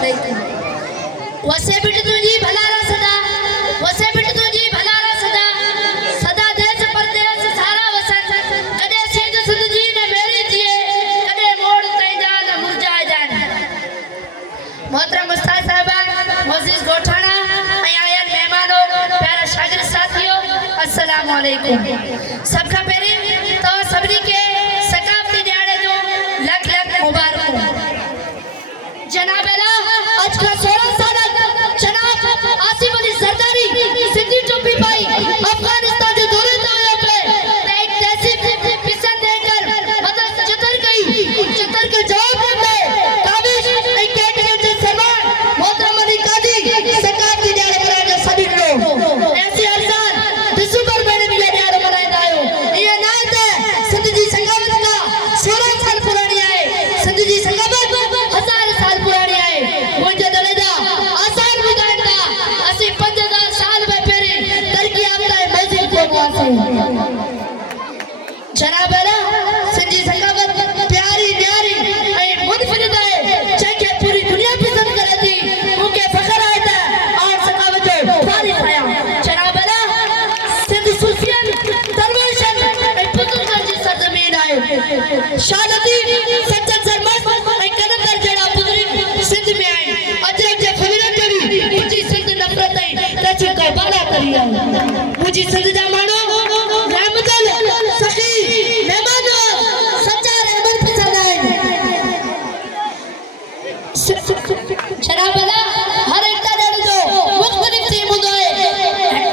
अलैकुम। वसे बिट तुझी भलारा सदा, वसे बिट तुझी भलारा सदा, सदा देश परदेश सारा वसन, कदे सिंध सुध जी ने मेरी थिए, कदे मोड़ तैजा न मुरझाए जान। मोहतरम उस्ताद साहब, मोजिज गोठाणा, आयल मेहमानों, प्यारा शागिर्द साथियों, अस्सलाम वालेकुम। सबका पहले तो सबरी के सकाफती दिहाड़े जो लख लख मुबारक। जनाब अला आज का 16 साल जनाब आसिफ अली सरदारी सिंधी टोपी पाई अफगानिस्तान के दौरे पे एक तहसीब पिसन देकर मदद चतर गई, चतर के जवाब में काबिज एक कैंडिडेट से समान मोहतरम अली कादी सकाफती दिहाड़े मनाने सभी लोग ऐसे अरसान दिसंबर महीने में ये दिहाड़ा मनाया आयो। ये नात है सिंध जी संगावत का 16 साल पुरानी है। सिंध जी संगावत 1000 साल पुरानी है। मुझे दलेदा आसान बुधांदा असी 5000 साल में पेरी तरक्की याफ्ता है मस्जिद को वासे। जनाब अला सिंध जी संगावत प्यारी न्यारी ए मुनफरिद है, जेके पूरी दुनिया पसंद करे थी, उनके फखर आया था और सकावत जो तारीफ आया। जनाब अला सिंध सूफियन दरवेशन ए पुतुल जी सरजमीन है। शालती सच्चन सरमत ए कलंदर जेड़ा पुतरी सिंध में आई। अजरक जे खबरन जड़ी मुझी सिंध नफरत है तच को बाला करिया। मुझी सिंध जा मानो रहमतल सखी मेहमानो सच्चा रहमत पसंद आए। शराब अला हर एक दा जो मुख्तलिफ थीम होए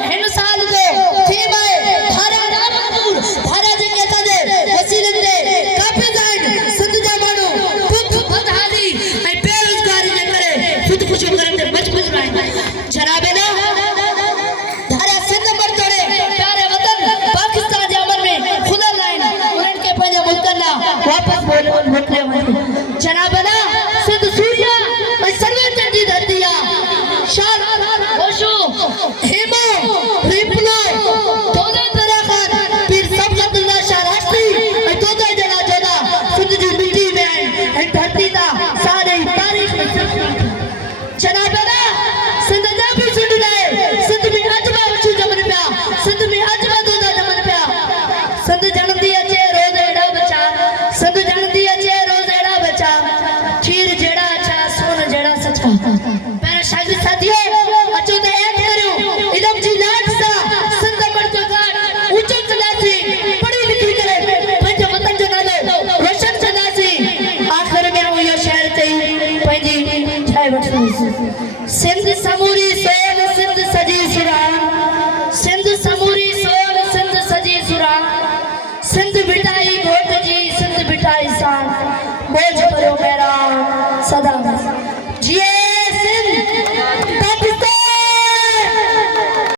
हिन साल जो थीम है धारा नामूर धारा जे कहता दे वसीले दे काफी जान सिंध जा मानो खुद बदहाली ए बेरोजगारी ने करे खुद कुछ करते मजबूर रहे। शराब अला धारा सिंध पर तोड़े प्यारे वतन पाकिस्तान जे अमर में खुला लाइन उन्हन के पंहिंजे मुल्कन वापस मोकले वञे। जनाब अला सिंध सूर्या सर्वे चंदी धरतिया शान होशो हेमो रिपलो दोनों तरह का पीर सब अब्दुल्ला शाह राष्ट्री दोनों जला जोदा सिंध जी मिट्टी में आई धरती दा सारे तारीख में। जनाब अला सिंध जा भी सुन लाए सिंध में अजबा वचू जमन पिया, सिंध में अजबा दोदा जमन पिया। सिंध जनमदी अचे रोज एड़ा बचा, सिंध जनमदी अचे रोज एड़ा बचा, खीर जेड़ा अच्छा सोन जेड़ा सचा। मेरा शागिर्द साथियों अचो ते याद करियो इल्म जी लाट सा सिंध मर्द गाट ऊंचो चलासी पढ़ी लिखी करे पंहिंजे वतन जो नालो रोशन चलासी। आखिर में हूं यो शहर ते पंहिंजी ठाहे वठंदुसि। सिंध समूरी सोयल सिंध सजी सुरा, सिंध समूरी सोयल सिंध सजी सुरा, सिंध बिटाई घोट जी सिंध बिटाई सान बोझ भरो मेरा सदा।